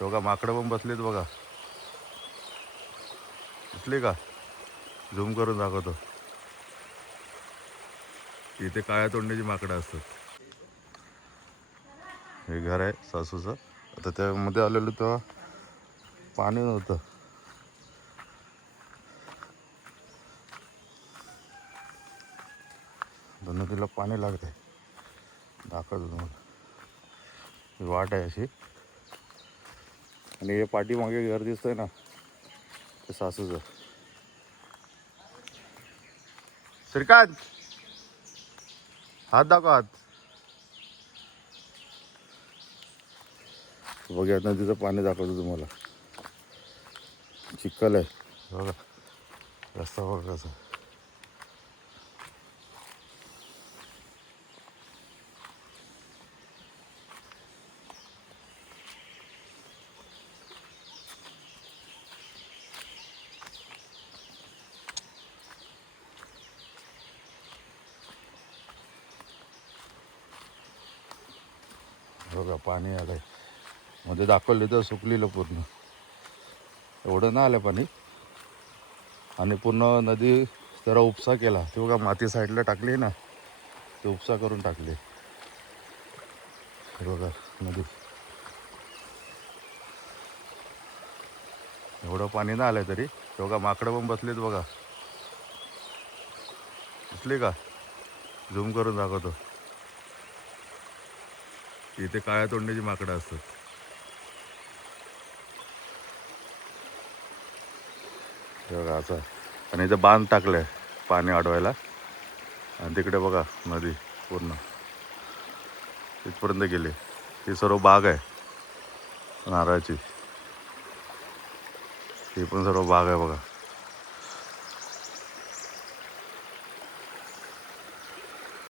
बघा माकडं पण बसलीत बघा, दिसली का? झूम करून दाखवतो. इथे काळ्या तोंडाची माकडं असतात. हे घर आहे सासूचं. आता त्यामध्ये आलेलं तेव्हा पाणी नव्हतं. नदीला पाणी लागतंय, दाखवतो तुम्हाला. ही वाट आहे अशी, आणि हे पाठीमागे घर दिसतंय ना, ते सासूचं. श्रीकांत, हात दाखव, हात. बघा नदीचं पाणी दाखवतो तुम्हाला. चिखल आहे बघा, रस्ता बघा कसा. बघा पाणी आलंय, मध्ये दाखवले तर सुकलेलं पूर्ण, एवढं ना आलं पाणी. आणि पूर्ण नदी जरा उपसा केला, ते बघा माती साईडला टाकली ना, ते उपसा करून टाकले. बघा नदी, एवढं पाणी ना आलंय तरी. बघा माकडं पण बसलीत बघा, दिसली का? झूम करून दाखवतो. इथे काळ्या तोंडाची माकडं असतात. बघा असं, आणि इथं बांध टाकलंय पाणी अडवायला. आणि तिकडे बघा नदी पूर्ण तिथपर्यंत गेली. ही सर्व बाग आहे नारळाची, ही पण सर्व बाग आहे बघा.